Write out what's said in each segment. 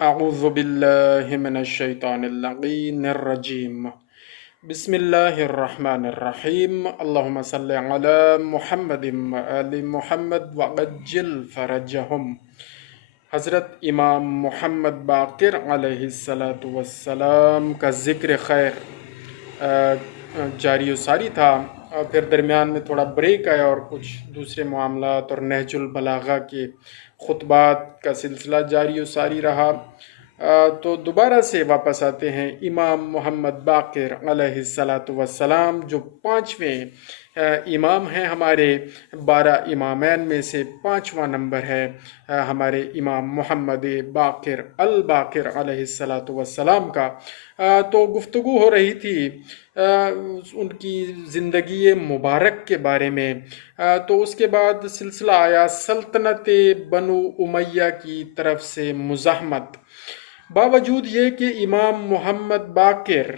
اعوذ باللہ من الشیطان اللعین الرجیم بسم اللہ الرحمن الرحیم اللہم صلی علی محمد وآل محمد وعجل فرجہم۔ حضرت امام محمد باقر علیہ السلام کا ذکر خیر جاری و ساری تھا، اور پھر درمیان میں تھوڑا بریک آیا اور کچھ دوسرے معاملات اور نہج البلاغہ کے خطبات کا سلسلہ جاری و ساری رہا۔ تو دوبارہ سے واپس آتے ہیں امام محمد باقر علیہ السلام، جو پانچویں امام ہیں ہمارے 12 امامین میں سے پانچواں نمبر ہے ہمارے امام محمد باقر الباقر علیہ السلام کا۔ تو گفتگو ہو رہی تھی ان کی زندگی مبارک کے بارے میں، تو اس کے بعد سلسلہ آیا سلطنت بنو امیہ کی طرف سے مزاحمت۔ باوجود یہ کہ امام محمد باقر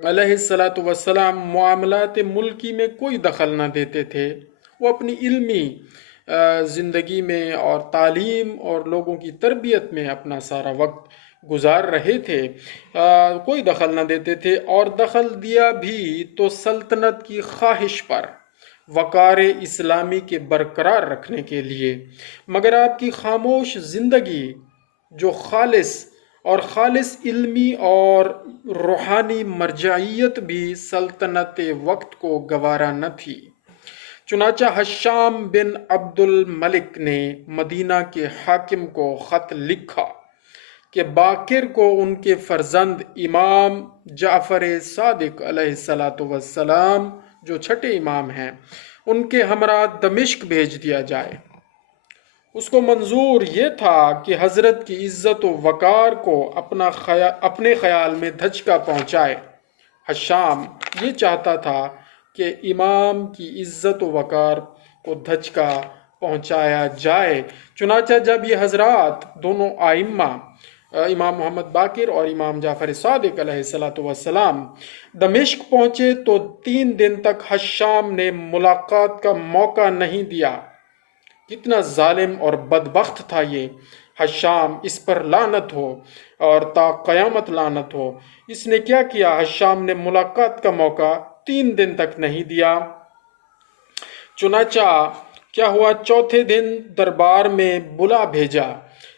علیہ السلام معاملات ملکی میں کوئی دخل نہ دیتے تھے، وہ اپنی علمی زندگی میں اور تعلیم اور لوگوں کی تربیت میں اپنا سارا وقت گزار رہے تھے، کوئی دخل نہ دیتے تھے، اور دخل دیا بھی تو سلطنت کی خواہش پر، وقار اسلامی کے برقرار رکھنے کے لیے۔ مگر آپ کی خاموش زندگی جو خالص علمی اور روحانی مرجعیت بھی سلطنت وقت کو گوارا نہ تھی۔ چنانچہ حشام بن عبد الملک نے مدینہ کے حاکم کو خط لکھا کہ باقر کو ان کے فرزند امام جعفر صادق علیہ السلام جو چھٹے امام ہیں ان کے ہمراہ دمشق بھیج دیا جائے۔ اس کو منظور یہ تھا کہ حضرت کی عزت و وقار کو اپنے خیال میں دھچکا پہنچائے۔ حشام یہ چاہتا تھا کہ امام کی عزت و وقار کو دھچکا پہنچایا جائے۔ چنانچہ جب یہ حضرات دونوں ائمہ امام محمد باقر اور امام جعفر صادق علیہ السلام دمشق پہنچے تو 3 دن تک حشام نے ملاقات کا موقع نہیں دیا۔ کتنا ظالم اور بدبخت تھا یہ حشام، اس پر لعنت ہو اور تا قیامت لعنت ہو۔ اس نے کیا کیا؟ حشام نے ملاقات کا موقع 3 دن تک نہیں دیا۔ چنانچہ کیا ہوا؟ چوتھے دن دربار میں بلا بھیجا،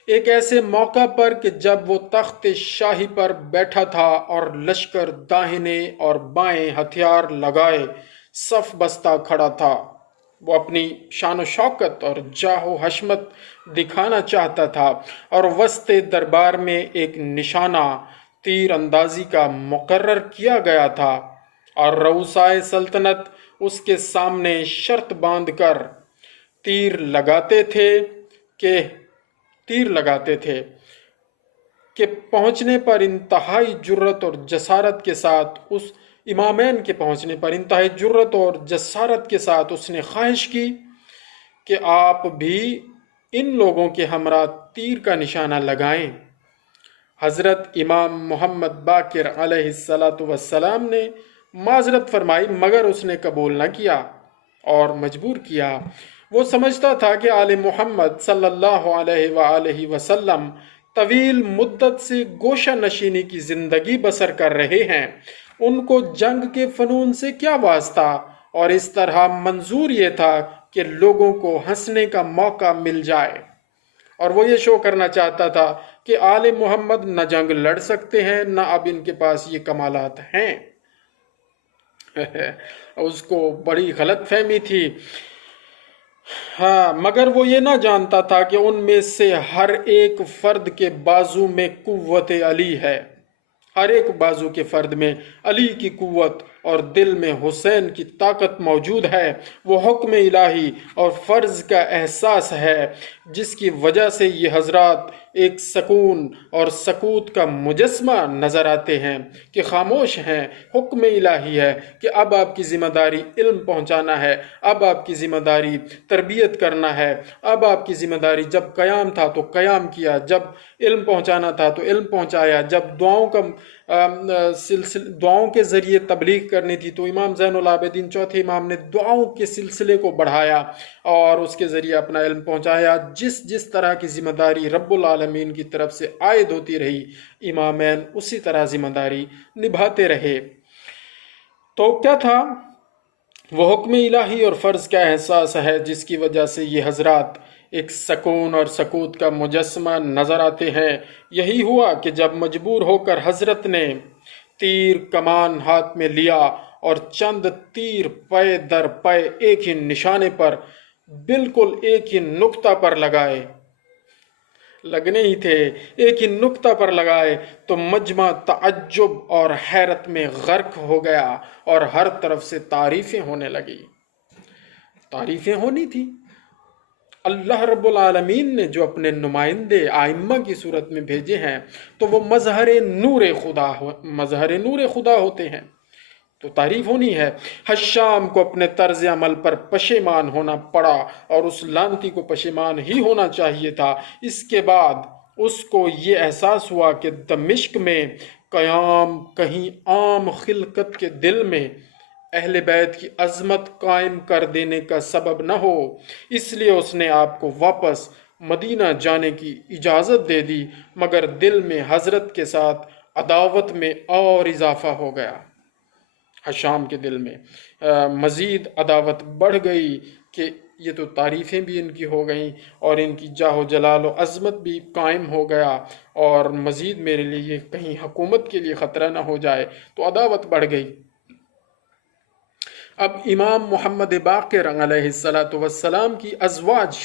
ایک ایسے موقع پر کہ جب وہ تخت شاہی پر بیٹھا تھا اور لشکر داہنے اور بائیں ہتھیار لگائے صف بستہ کھڑا تھا۔ وہ اپنی شان و شوکت اور جاہ و حشمت دکھانا چاہتا تھا، اور وسط دربار میں ایک نشانہ تیر اندازی کا مقرر کیا گیا تھا، اور رؤسائے سلطنت اس کے سامنے شرط باندھ کر تیر لگاتے تھے کہ پہنچنے پر انتہائی جرت اور جسارت کے ساتھ امامین کے پہنچنے پر انتہائی جرت اور جسارت کے ساتھ اس نے خواہش کی کہ آپ بھی ان لوگوں کے ہمراہ تیر کا نشانہ لگائیں۔ حضرت امام محمد باقر علیہ السلام نے معذرت فرمائی، مگر اس نے قبول نہ کیا اور مجبور کیا۔ وہ سمجھتا تھا کہ آل محمد صلی اللہ علیہ وآلہ وسلم طویل مدت سے گوشہ نشینی کی زندگی بسر کر رہے ہیں، ان کو جنگ کے فنون سے کیا واسطہ، اور اس طرح منظور یہ تھا کہ لوگوں کو ہنسنے کا موقع مل جائے، اور وہ یہ شو کرنا چاہتا تھا کہ آل محمد نہ جنگ لڑ سکتے ہیں، نہ اب ان کے پاس یہ کمالات ہیں۔ اس کو بڑی غلط فہمی تھی، مگر وہ یہ نہ جانتا تھا کہ ان میں سے ہر ایک فرد کے بازو میں قوت علی ہے، ہر ایک بازو کے فرد میں علی کی قوت اور دل میں حسین کی طاقت موجود ہے۔ وہ حکم الہی اور فرض کا احساس ہے جس کی وجہ سے یہ حضرات ایک سکون اور سکوت کا مجسمہ نظر آتے ہیں کہ خاموش ہیں۔ حکم الہی ہے کہ اب آپ کی ذمہ داری علم پہنچانا ہے، اب آپ کی ذمہ داری تربیت کرنا ہے، اب آپ کی ذمہ داری جب قیام تھا تو قیام کیا، جب علم پہنچانا تھا تو علم پہنچایا، جب دعاؤں کے ذریعے تبلیغ کرنی تھی تو امام زین العابدین چوتھے امام نے دعاؤں کے سلسلے کو بڑھایا اور اس کے ذریعے اپنا علم پہنچایا۔ جس جس طرح کی ذمہ داری رب العالمین کی طرف سے عائد ہوتی رہی، امامین اسی طرح ذمہ داری نبھاتے رہے۔ تو کیا تھا وہ حکم الہی اور فرض کا احساس ہے جس کی وجہ سے یہ حضرات ایک سکون اور سکوت کا مجسمہ نظر آتے ہیں۔ یہی ہوا کہ جب مجبور ہو کر حضرت نے تیر کمان ہاتھ میں لیا اور چند تیر پے در پے ایک ہی نشانے پر، بالکل ایک ہی نقطہ پر لگنے ہی تھے، ایک ہی نقطہ پر لگائے تو مجمع تعجب اور حیرت میں غرق ہو گیا اور ہر طرف سے تعریفیں ہونے لگی۔ تعریفیں ہونی تھی۔ اللہ رب العالمین نے جو اپنے نمائندے ائمہ کی صورت میں بھیجے ہیں تو وہ مظہر نور خدا ہوتے ہیں، تو تعریف ہونی ہے۔ حشام کو اپنے طرز عمل پر پشیمان ہونا پڑا اور اس لعنتی کو پشیمان ہی ہونا چاہیے تھا۔ اس کے بعد اس کو یہ احساس ہوا کہ دمشق میں قیام کہیں عام خلقت کے دل میں اہل بیت کی عظمت قائم کر دینے کا سبب نہ ہو، اس لیے اس نے آپ کو واپس مدینہ جانے کی اجازت دے دی، مگر دل میں حضرت کے ساتھ عداوت میں اور اضافہ ہو گیا۔ حشام کے دل میں مزید عداوت بڑھ گئی کہ یہ تو تعریفیں بھی ان کی ہو گئیں اور ان کی جاہ و جلال و عظمت بھی قائم ہو گیا، اور مزید میرے لیے کہیں حکومت کے لیے خطرہ نہ ہو جائے، تو عداوت بڑھ گئی۔ اب امام محمد باقر علیہ السلام کی ازواج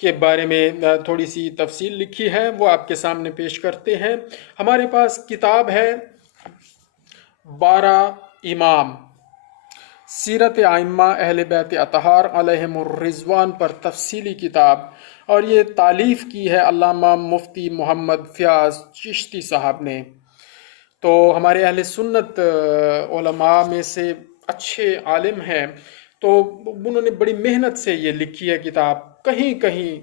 کے بارے میں تھوڑی سی تفصیل لکھی ہے، وہ آپ کے سامنے پیش کرتے ہیں۔ ہمارے پاس کتاب ہے 12 امام سیرت ائمہ اہل بیت اطہار علیہم الرضوان پر تفصیلی کتاب، اور یہ تالیف کی ہے علامہ مفتی محمد فیاض چشتی صاحب نے۔ تو ہمارے اہل سنت علماء میں سے اچھے عالم ہیں، تو انہوں نے بڑی محنت سے یہ لکھی ہے کتاب۔ کہیں کہیں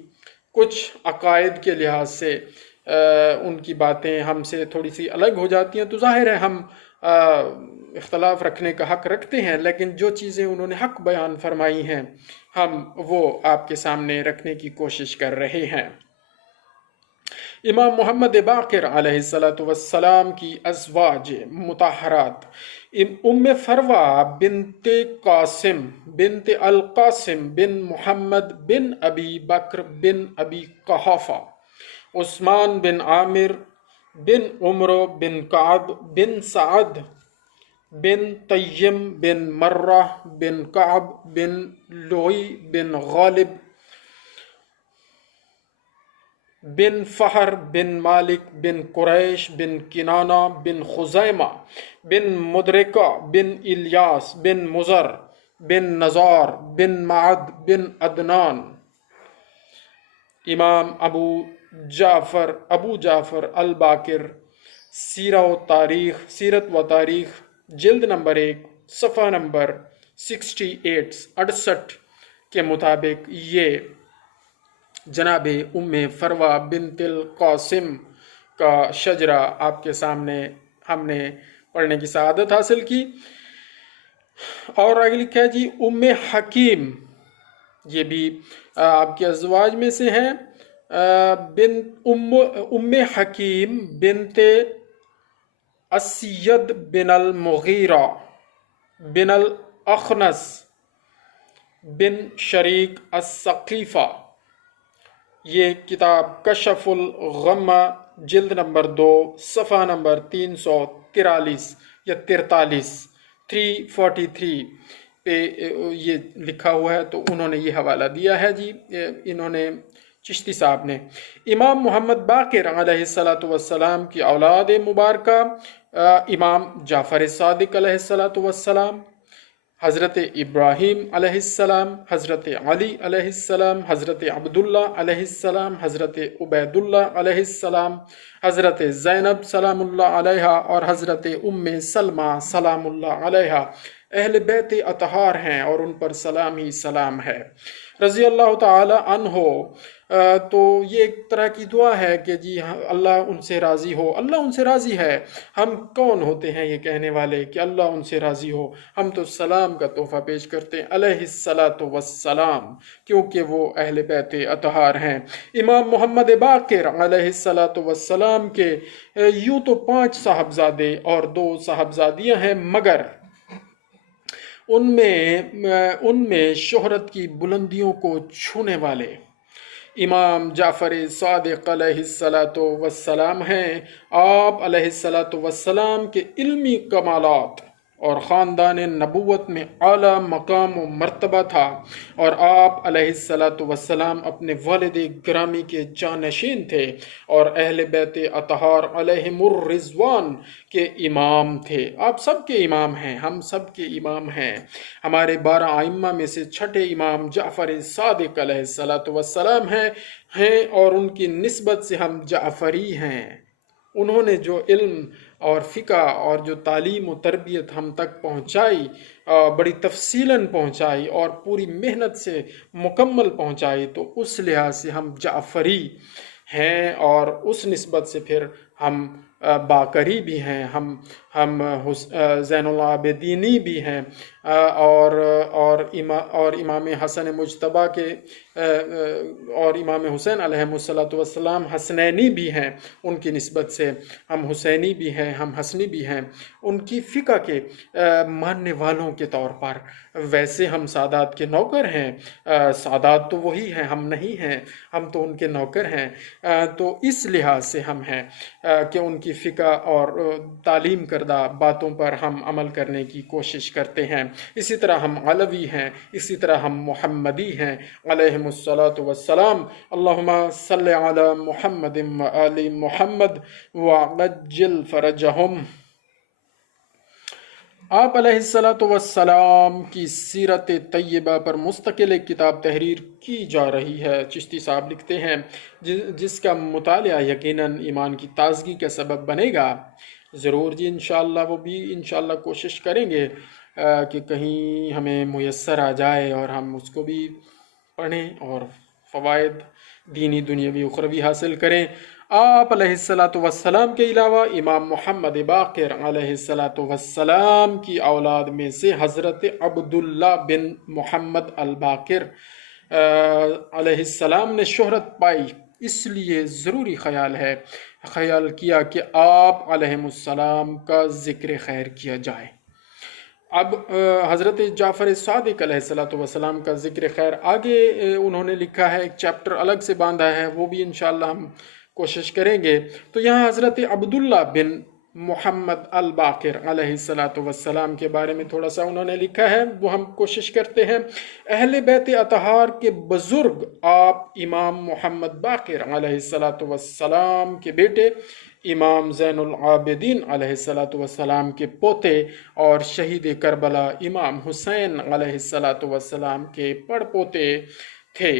کچھ عقائد کے لحاظ سے ان کی باتیں ہم سے تھوڑی سی الگ ہو جاتی ہیں، تو ظاہر ہے ہم اختلاف رکھنے کا حق رکھتے ہیں، لیکن جو چیزیں انہوں نے حق بیان فرمائی ہیں ہم وہ آپ کے سامنے رکھنے کی کوشش کر رہے ہیں۔ امام محمد باقر علیہ السلام کی ازواج مطہرات ام فروہ بنت قاسم بنت القاسم بن محمد بن ابی بکر بن ابی قحافہ، عثمان بن عامر بن عمرو بن کعب بن سعد بن طیم بن مرہ بن کعب بن لوئی بن غالب بن فہر بن مالک بن قریش بن کنانہ بن خزیمہ بن مدرکہ بن الیاس بن مزر بن نزار بن معد بن عدنان۔ امام ابو جعفر الباقر سیرت و تاریخ جلد نمبر 1 صفحہ نمبر 68 کے مطابق یہ جناب ام فروہ بنت القاسم کا شجرہ آپ کے سامنے ہم نے پڑھنے کی سعادت حاصل کی۔ اور آگے لکھا ہے جی ام حکیم، یہ بھی آپ کے ازواج میں سے ہیں، ام حکیم بنت اسید بن المغیرہ بن الاخنس بن شریک الثقیفہ۔ یہ کتاب کشف الغمہ جلد نمبر 2 صفحہ نمبر 343 یا 343 پہ یہ لکھا ہوا ہے، تو انہوں نے یہ حوالہ دیا ہے جی، انہوں نے چشتی صاحب نے۔ امام محمد باقر علیہ السلام کی اولاد مبارکہ امام جعفر صادق علیہ السلام، حضرت ابراہیم علیہ السلام، حضرت علی علیہ السلام، حضرت عبداللہ علیہ السلام، حضرت عبیداللہ علیہ السلام، حضرت زینب سلام اللہ علیہا اور حضرت ام سلمہ سلام اللہ علیہا اہل بیت اطہار ہیں اور ان پر سلام ہی سلام ہے۔ رضی اللہ تعالی عنہ تو یہ ایک طرح کی دعا ہے کہ جی اللہ ان سے راضی ہو، اللہ ان سے راضی ہے۔ ہم کون ہوتے ہیں یہ کہنے والے کہ اللہ ان سے راضی ہو؟ ہم تو سلام کا تحفہ پیش کرتے ہیں، علیہ الصلاۃ والسلام، کیونکہ وہ اہل بیت اطہار ہیں۔ امام محمد باقر علیہ الصلاۃ والسلام کے یوں تو 5 صاحبزادے اور 2 صاحبزادیاں ہیں، مگر ان میں شہرت کی بلندیوں کو چھونے والے امام جعفر صادق علیہ الصلاۃ والسلام ہیں۔ آپ علیہ الصلاۃ والسلام کے علمی کمالات اور خاندان نبوت میں اعلیٰ مقام و مرتبہ تھا، اور آپ علیہ الصلاۃ والسلام اپنے والد گرامی کے جانشین تھے اور اہل بیت اطہار علیہم الرضوان کے امام تھے۔ آپ سب کے امام ہیں، ہم سب کے امام ہیں۔ ہمارے 12 ائمہ میں سے چھٹے امام جعفر صادق علیہ الصلاۃ والسلام ہیں اور ان کی نسبت سے ہم جعفری ہیں۔ انہوں نے جو علم اور فقہ اور جو تعلیم و تربیت ہم تک پہنچائی، بڑی تفصیلاً پہنچائی اور پوری محنت سے مکمل پہنچائی، تو اس لحاظ سے ہم جعفری ہیں، اور اس نسبت سے پھر ہم باقری بھی ہیں، ہم زین العابدینی بھی ہیں، اور امام حسن مجتبیٰ کے اور امام حسین علیہ الصلاۃ والسلام حسنینی بھی ہیں، ان کی نسبت سے ہم حسینی بھی ہیں، ہم حسنی بھی ہیں، ان کی فقہ کے ماننے والوں کے طور پر۔ ویسے ہم سادات کے نوکر ہیں، سادات تو وہی ہیں، ہم نہیں ہیں، ہم تو ان کے نوکر ہیں۔ تو اس لحاظ سے ہم ہیں کہ ان کی فقہ اور تعلیم کردہ باتوں پر ہم عمل کرنے کی کوشش کرتے ہیں۔ اسی طرح ہم علوی ہیں، اسی طرح ہم محمدی ہیں علیہم الصلاۃ والسلام۔ اللہم صلی علی محمد و آل محمد وعجل فرجہم۔ آپ علیہ الصلاۃ والسلام کی سیرت طیبہ پر مستقل ایک کتاب تحریر کی جا رہی ہے، چشتی صاحب لکھتے ہیں، جس کا مطالعہ یقیناً ایمان کی تازگی کا سبب بنے گا۔ ضرور جی، انشاءاللہ وہ بھی انشاءاللہ کوشش کریں گے کہ کہیں ہمیں میسر آ جائے اور ہم اس کو بھی پڑھیں اور فوائد دینی دنیاوی اخروی حاصل کریں۔ آپ علیہ الصلاۃ والسلام کے علاوہ امام محمد باقر علیہ الصلاۃ والسلام کی اولاد میں سے حضرت عبداللہ بن محمد الباقر علیہ السلام نے شہرت پائی، اس لیے ضروری خیال کیا کہ آپ علیہ السلام کا ذکر خیر کیا جائے۔ اب حضرت جعفر صادق علیہ الصلاۃ والسلام کا ذکر خیر آگے انہوں نے لکھا ہے، ایک چیپٹر الگ سے باندھا ہے، وہ بھی انشاءاللہ ہم کوشش کریں گے۔ تو یہاں حضرت عبداللہ بن محمد الباقر علیہ الصلاۃ والسلام کے بارے میں تھوڑا سا انہوں نے لکھا ہے، وہ ہم کوشش کرتے ہیں۔ اہل بیت اطہار کے بزرگ آپ امام محمد باقر علیہ الصلاۃ والسلام کے بیٹے امام زین العابدین علیہ الصلاۃ والسلام کے پوتے اور شہید کربلا امام حسین علیہ الصلاۃ والسلام کے پڑ پوتے تھے۔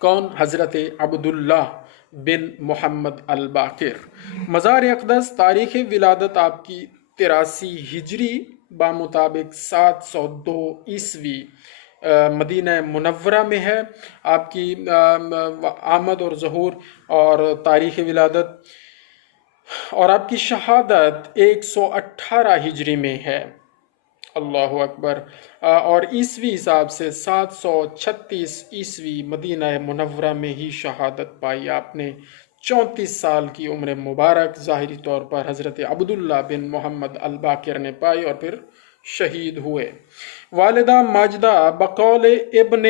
کون؟ حضرت عبداللہ بن محمد الباقر۔ مزار اقدس تاریخ ولادت آپ کی 83 ہجری بمطابق 702 عیسوی مدینہ منورہ میں ہے۔ آپ کی آمد اور ظہور اور تاریخ ولادت اور آپ کی شہادت 118 ہجری میں ہے۔ اللہ اکبر۔ اور عیسوی حساب سے 736 عیسوی مدینہ منورہ میں ہی شہادت پائی آپ نے۔ 34 سال کی عمر مبارک ظاہری طور پر حضرت عبداللہ بن محمد الباقر نے پائی اور پھر شہید ہوئے۔ والدہ ماجدہ بقول ابن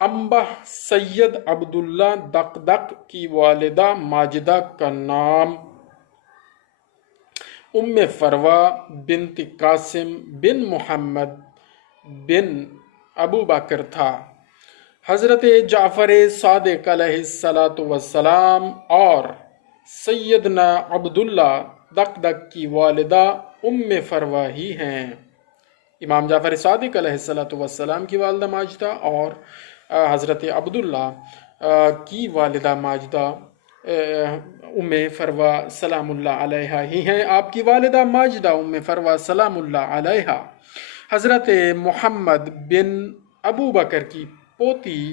انبا سید عبداللہ دقدق کی والدہ ماجدہ کا نام ام فروہ بنت قاسم بن محمد بن ابو بکر تھا۔ حضرت جعفر صادق علیہ الصلاۃ والسلام اور سیدنا عبداللہ دقدق کی والدہ ام فروہ ہی ہیں۔ امام جعفر صادق علیہ الصلاۃ والسلام کی والدہ ماجدہ اور حضرت عبداللہ کی والدہ ماجدہ ام فروہ سلام اللہ علیہا ہی ہیں۔ آپ کی والدہ ماجدہ ام فروہ سلام اللہ علیہا حضرت محمد بن ابو بکر کی پوتی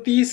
30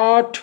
8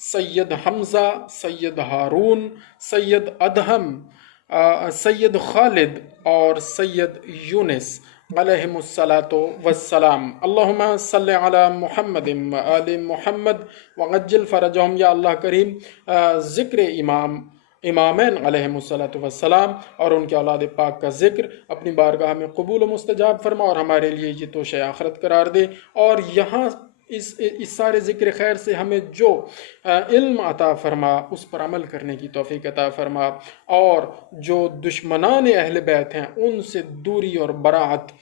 سید حمزہ، سید ہارون، سید ادہم، سید خالد اور سید یونس علیہم الصلاۃ والسلام۔ اللہم صلی علی محمد آل محمد وعجل فرجہم۔ یا اللہ کریم ذکر امامین علیہم الصلاۃ والسلام اور ان کے اولاد پاک کا ذکر اپنی بارگاہ میں قبول و مستجاب فرما، اور ہمارے لیے یہ توشہ آخرت قرار دے، اور یہاں اس سارے ذکر خیر سے ہمیں جو علم عطا فرما اس پر عمل کرنے کی توفیق عطا فرما، اور جو دشمنان اہل بیت ہیں ان سے دوری اور براعت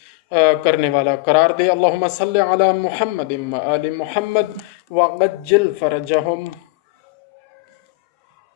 کرنے والا قرار دے۔ اللہم صلی علی محمد آل محمد وعجل فرجہم۔